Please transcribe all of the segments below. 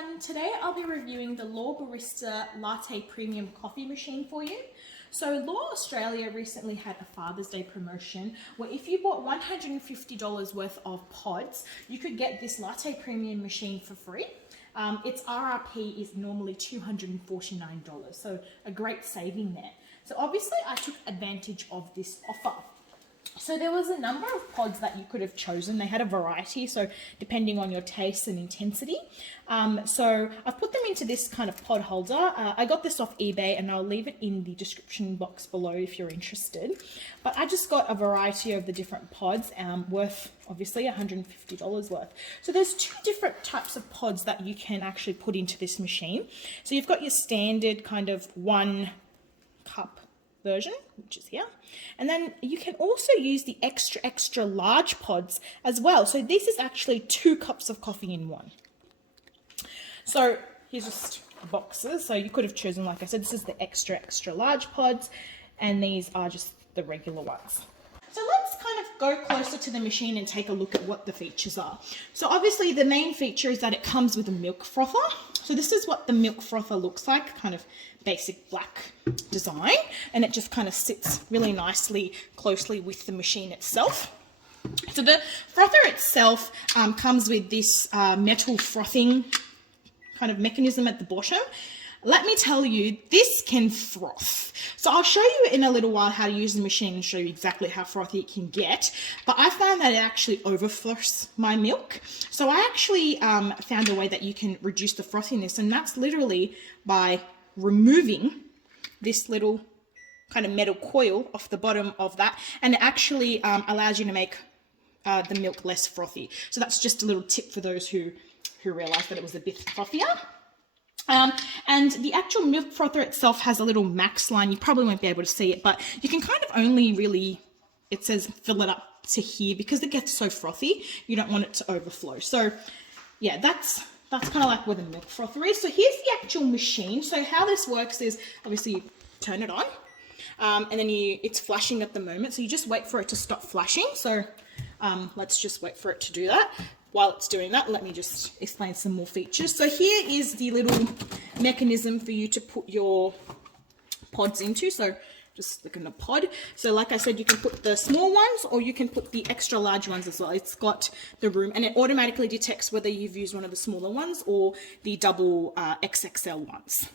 everyone, today I'll be reviewing the Law Barista Latte Premium Coffee Machine for you. So Law Australia recently had a Father's Day promotion where if you bought $150 worth of pods, you could get this Latte Premium machine for free. Its RRP is normally $249, so a great saving there. So obviously I took advantage of this offer. So there was a number of pods that you could have chosen. They had a variety, so depending on your taste and intensity. So I've put them into this kind of pod holder. I got this off eBay and I'll leave it in the description box below if you're interested. But I just got a variety of the different pods worth obviously $150 worth. So there's two different types of pods that you can actually put into this machine. So you've got your standard kind of 1 cup version, which is here, and then you can also use the extra large pods as well. So this is actually 2 cups of coffee in one. So here's just boxes. So you could have chosen, like I said, this is the extra large pods, and these are just the regular ones. So let's kind of go closer to the machine and take a look at what the features are. So obviously the main feature is that it comes with a milk frother. So this is what the milk frother looks like, kind of basic black design, and it just kind of sits really nicely closely with the machine itself. So the frother itself comes with this metal frothing kind of mechanism at the bottom. Let me tell you, this can froth. So I'll show you in a little while how to use the machine and show you exactly how frothy it can get. But I found that it actually overfroths my milk. So I actually found a way that you can reduce the frothiness, and that's literally by removing this little kind of metal coil off the bottom of that, and it actually allows you to make the milk less frothy. So that's just a little tip for those who realized that it was a bit frothier. And the actual milk frother itself has a little max line. You probably won't be able to see it, but you can kind of only really, it says fill it up to here because it gets so frothy. You don't want it to overflow. So yeah, that's kind of like where the milk frother is. So here's the actual machine. So how this works is obviously you turn it on, and then it's flashing at the moment. So you just wait for it to stop flashing. So let's just wait for it to do that. While it's doing that, let me just explain some more features. So here is the little mechanism for you to put your pods into. So just look in the pod. So like I said, you can put the small ones or you can put the extra large ones as well. It's got the room, and it automatically detects whether you've used one of the smaller ones or the double XXL ones.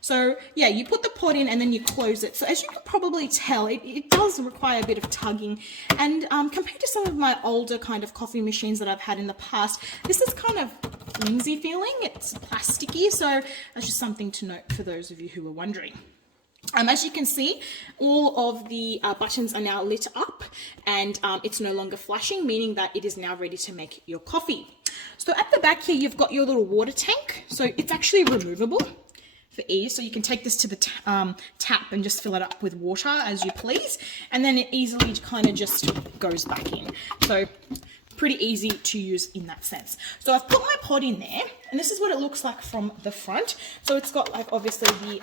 So yeah, you put the pod in and then you close it. So as you can probably tell, it does require a bit of tugging, and compared to some of my older kind of coffee machines that I've had in the past, this is kind of flimsy feeling. It's plasticky, so that's just something to note for those of you who are wondering. As you can see, all of the buttons are now lit up, and it's no longer flashing, meaning that it is now ready to make your coffee. So at the back here, you've got your little water tank. So it's actually removable for ease, so you can take this to the tap and just fill it up with water as you please, and then it easily kind of just goes back in. So pretty easy to use in that sense. So I've put my pod in there, and this is what it looks like from the front. So it's got like obviously the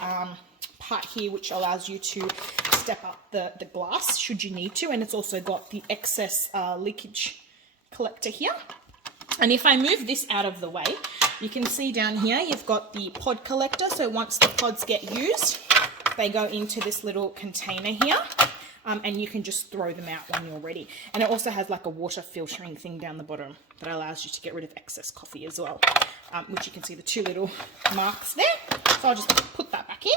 part here which allows you to step up the glass should you need to, and it's also got the excess leakage collector here. And if I move this out of the way, you can see down here you've got the pod collector. So once the pods get used, they go into this little container here, and you can just throw them out when you're ready. And it also has like a water filtering thing down the bottom that allows you to get rid of excess coffee as well, which you can see the 2 little marks there. So I'll just put that back in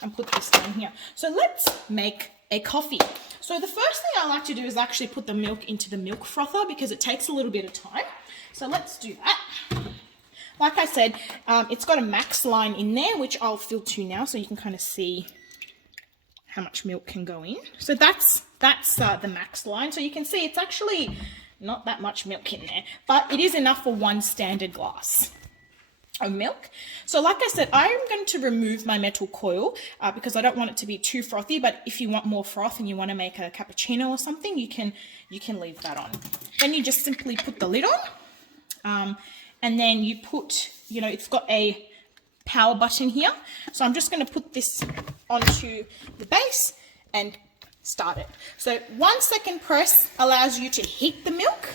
and put this down here. So let's make a coffee. So the first thing I like to do is actually put the milk into the milk frother because it takes a little bit of time. So let's do that. Like I said, it's got a max line in there, which I'll fill to now so you can kind of see how much milk can go in. So that's the max line. So you can see it's actually not that much milk in there, but it is enough for 1 standard glass of milk. So like I said, I am going to remove my metal coil because I don't want it to be too frothy, but if you want more froth and you want to make a cappuccino or something, you can leave that on. Then you just simply put the lid on, and then you put, it's got a power button here. So I'm just going to put this onto the base and start it. So 1 second press allows you to heat the milk,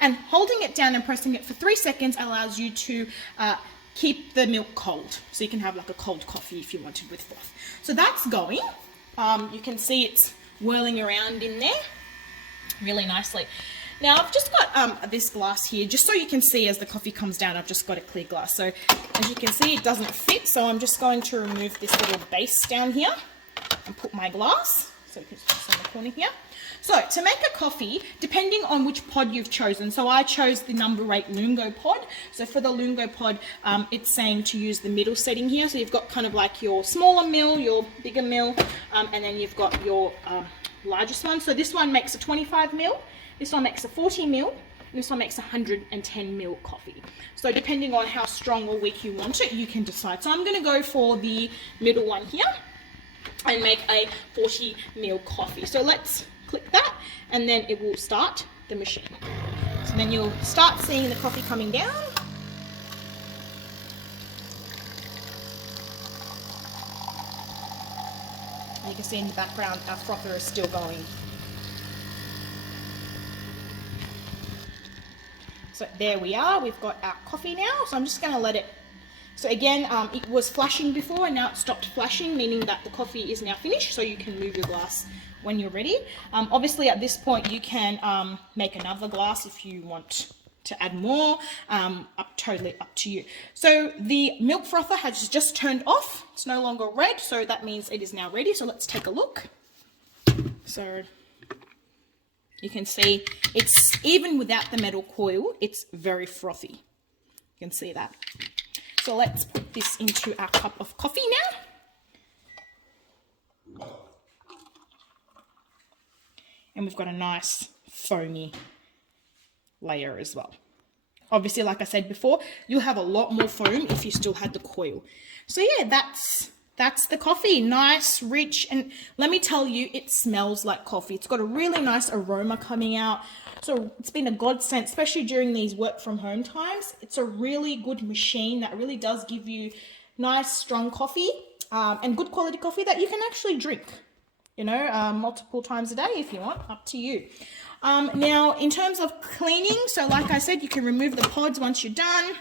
And holding it down and pressing it for 3 seconds allows you to keep the milk cold. So you can have like a cold coffee if you wanted with froth. So that's going. You can see it's whirling around in there really nicely. Now I've just got this glass here, just so you can see as the coffee comes down, I've just got a clear glass. So as you can see, it doesn't fit, so I'm just going to remove this little base down here and put my glass. So you can just on the corner here. So to make a coffee, depending on which pod you've chosen, so I chose the number 8 Lungo pod. So for the Lungo pod, it's saying to use the middle setting here. So you've got kind of like your smaller mill, your bigger mill, and then you've got your largest one. So this one makes a 25 mil, this one makes a 40 mil, and this one makes 110 mil coffee. So depending on how strong or weak you want it, you can decide. So I'm going to go for the middle one here and make a 40 mil coffee. So let's click that, and then it will start the machine. So then you'll start seeing the coffee coming down. And you can see in the background our frother is still going. So there we are, we've got our coffee now. So I'm just going to let it, so again, it was flashing before and now it stopped flashing, meaning that the coffee is now finished, so you can move your glass when you're ready. Obviously at this point you can make another glass if you want to add more, totally up to you. So the milk frother has just turned off, it's no longer red, so that means it is now ready. So let's take a look. So you can see it's, even without the metal coil, it's very frothy. You can see that. So let's put this into our cup of coffee now. And we've got a nice foamy layer as well. Obviously, like I said before, you'll have a lot more foam if you still had the coil. So yeah, that's the coffee. Nice, rich, and let me tell you, it smells like coffee. It's got a really nice aroma coming out. So it's been a godsend, especially during these work from home times. It's a really good machine that really does give you nice, strong coffee and good quality coffee that you can actually drink, you know, multiple times a day if you want, up to you. Now, in terms of cleaning, so like I said, you can remove the pods once you're done.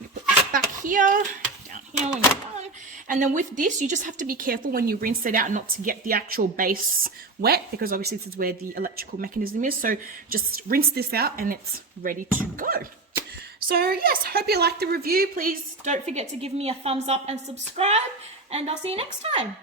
You put this back here, down here when you're done. And then with this, you just have to be careful when you rinse it out not to get the actual base wet, because obviously this is where the electrical mechanism is. So just rinse this out and it's ready to go. So yes, hope you liked the review. Please don't forget to give me a thumbs up and subscribe, and I'll see you next time.